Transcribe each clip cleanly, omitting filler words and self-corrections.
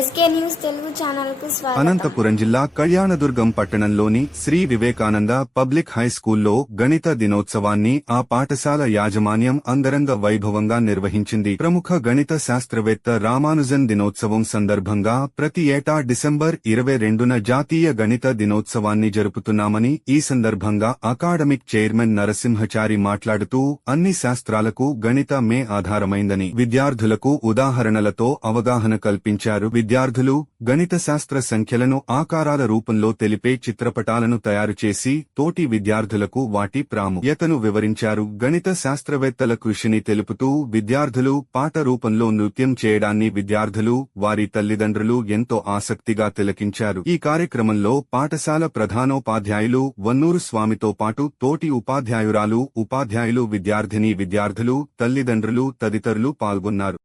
SK news Telugu channel కు స్వాగతం. అనంతపురం జిల్లా కళ్యాణదుర్గం పట్టణంలోని శ్రీ వివేకానంద పబ్లిక్ హై స్కూల్లో గణిత దినోత్సవాన్ని ఆ పాఠశాల యాజమాన్యం అంగరంగ వైభవంగా నిర్వహించింది. ప్రముఖ గణిత శాస్త్రవేత్త రామానుజన్ దినోత్సవం సందర్భంగా ప్రతి ఏటా డిసెంబర్ 22న జాతీయ గణిత దినోత్సవాన్ని జరుపుతున్నామని ఈ సందర్భంగా అకాడమిక్ చైర్మన్ నరసింహచారి మాట్లాడుతూ అన్ని శాస్త్రాలకు గణిత మే ఆధారమైందని, విద్యార్థులకు ఉదాహరణలతో అవగాహన కల్పించారు. విద్యార్థులు గణిత శాస్త్ర సంఖ్యలను ఆకారాల రూపంలో తెలిపే చిత్రపటాలను తయారు చేసి తోటి విద్యార్థులకు వాటి ప్రాముఖ్యతను వివరించారు. గణిత శాస్త్రవేత్తల కృషిని తెలుపుతూ విద్యార్థులు పాట రూపంలో నృత్యం చేయడాన్ని విద్యార్థులు, వారి తల్లిదండ్రులు ఎంతో ఆసక్తిగా తిలకించారు. ఈ కార్యక్రమంలో పాఠశాల ప్రధానోపాధ్యాయులు వన్నూరు స్వామితో పాటు తోటి ఉపాధ్యాయురాలు, ఉపాధ్యాయులు, విద్యార్థులు, తల్లిదండ్రులు తదితరులు పాల్గొన్నారు.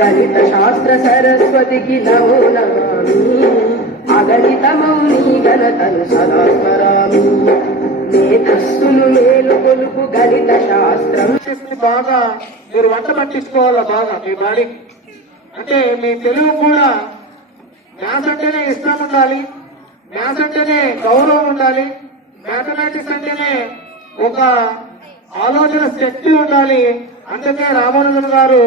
గణిత శాస్త్ర సరస్వతికి నమో నమామి, అగణితమౌ నీ ఘనతను సదా స్మరామి. నేతస్సును మేలు కొలుపు గణిత శాస్త్రం. బాగా మీరు వంట పట్టించుకోవాలా బాగా మీ బాడీ. అంటే మీ తెలుగు కూడా మ్యాథ్స్ అంటేనే ఇష్టం ఉండాలి, మ్యాథ్స్ అంటేనే గౌరవం ఉండాలి, మ్యాథమెటిక్స్ అంటేనే ఒక ఆలోచన శక్తి ఉండాలి. అందుకే రామానుజన్ గారు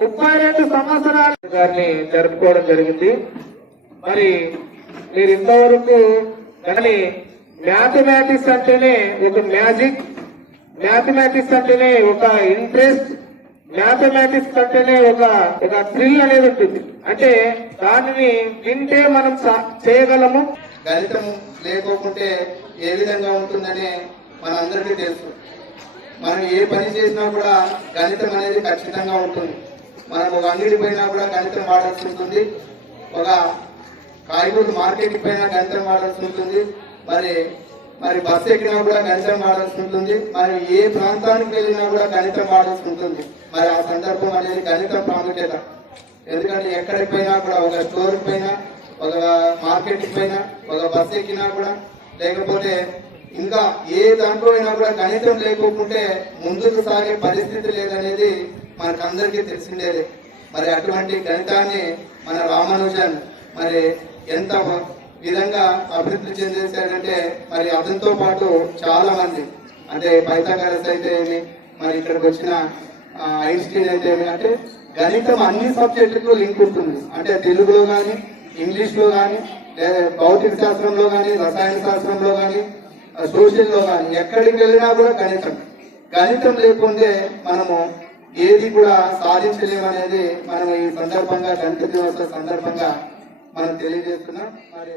32 సంవత్సరాల గారిని జరుపుకోవడం జరిగింది. మరి మీరు ఇంతవరకు కానీ మ్యాథమెటిక్స్ అంటేనే ఒక మ్యాజిక్, మ్యాథమెటిక్స్ అంటేనే ఒక ఇంట్రెస్ట్, మ్యాథమెటిక్స్ అంటేనే ఒక థ్రిల్ అనేది ఉంటుంది. అంటే దానిని వింటే మనం చేయగలము. గణితం లేకోకుంటే ఏ విధంగా ఉంటుందని మనందరికీ తెలుసు. మనం ఏ పని చేసినా కూడా గణితం అనేది ఖచ్చితంగా ఉంటుంది. మనం ఒక అంగడి పోయినా కూడా గణితం వాడాల్సి ఉంటుంది, ఒక కాయగూరలు మార్కెట్కి పోయినా గణితం వాడాల్సి ఉంటుంది, మరి బస్సు ఎక్కినా కూడా గణితం వాడాల్సి ఉంటుంది, మరి ఏ ప్రాంతానికి వెళ్ళినా కూడా గణితం వాడాల్సి ఉంటుంది. మరి ఆ సందర్భం అనేది గణితం ప్రాముఖ్యత. ఎందుకంటే ఎక్కడికి పోయినా కూడా, ఒక స్టోర్కి పోయినా, ఒక మార్కెట్కి పోయినా, ఒక బస్సు ఎక్కినా కూడా, లేకపోతే ఇంకా ఏ దాంట్లో అయినా కూడా గణితం లేకపోతే ముందుకు సాగే పరిస్థితి లేదనేది మనకందరికీ తెలిసిండేది. మరి అటువంటి గణితాన్ని మన రామానుజన్ మరి ఎంత విధంగా అభివృద్ధి చెందేశాడంటే, మరి అతనితో పాటు చాలా మంది, అంటే పైథాగరస్ అయితే ఏమి, మరి ఇక్కడికి వచ్చిన ఐన్స్టీన్ అయితే ఏమి, అంటే గణితం అన్ని సబ్జెక్టులకు లింక్ ఉంటుంది. అంటే తెలుగులో కానీ, ఇంగ్లీష్లో కానీ, లేదా భౌతిక శాస్త్రంలో కానీ, రసాయన శాస్త్రంలో కానీ, సోషల్లో కానీ ఎక్కడికి వెళ్ళినా కూడా గణితం లేకుంటే మనము ఏది కూడా సాధించలేమనేది మనం ఈ సందర్భంగా, గణిత దినోత్సవ సందర్భంగా మనం తెలియజేస్తున్నాం. మరి